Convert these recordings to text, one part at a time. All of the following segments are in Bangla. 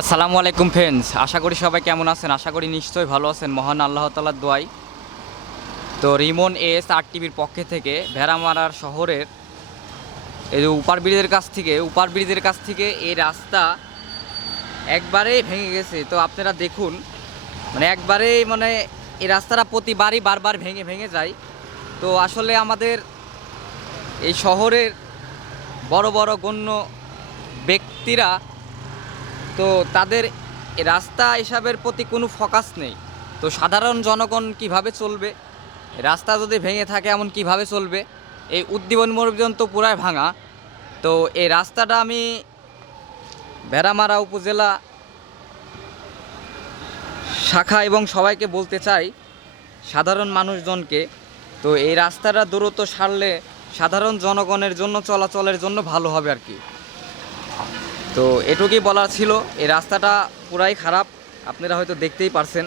আসসালামু আলাইকুম ফ্রেন্ডস, আশা করি সবাই কেমন আছেন। আশা করি নিশ্চয়ই ভালো আছেন মহান আল্লাহ তাআলার দোয়ায়। তো রিমন এস আর টিভির পক্ষে থেকে ভেড়ামারার শহরের এই যে উপার ব্রিজের কাছ থেকে এই রাস্তা একবারেই ভেঙে গেছে। তো আপনারা দেখুন, একবারেই এই রাস্তাটা প্রতিবারই বারবার ভেঙে ভেঙে যায়। তো আসলে আমাদের এই শহরের বড় বড় গণ্য ব্যক্তিরা, তো তাদের এই রাস্তা এসবের প্রতি কোনো ফোকাস নেই। তো সাধারণ জনগণ কিভাবে চলবে? রাস্তা যদি ভেঙে থাকে এমন কিভাবে চলবে? এই উদ্দীপন পর্যন্ত পুরাই ভাঙা। তো এই রাস্তাটা আমি ভেড়ামারা উপজেলা শাখা এবং সবাইকে বলতে চাই, সাধারণ মানুষজনকে, তো এই রাস্তাটা দ্রুত সারলে সাধারণ জনগণের জন্য চলাচলের জন্য ভালো হবে আর কি। তো এটুকুই বলার ছিল। এই রাস্তাটা পুরাই খারাপ, আপনারা হয়তো দেখতেই পারছেন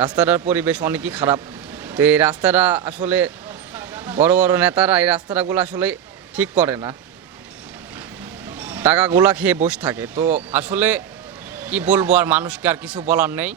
রাস্তাটার পরিবেশ অনেকই খারাপ। তো এই রাস্তাটা আসলে বড় বড় নেতারা এই রাস্তাগুলো আসলে ঠিক করে না, টাকাগুলা খেয়ে বসে থাকে। তো আসলে কি বলবো, আর মানুষকে আর কিছু বলার নেই।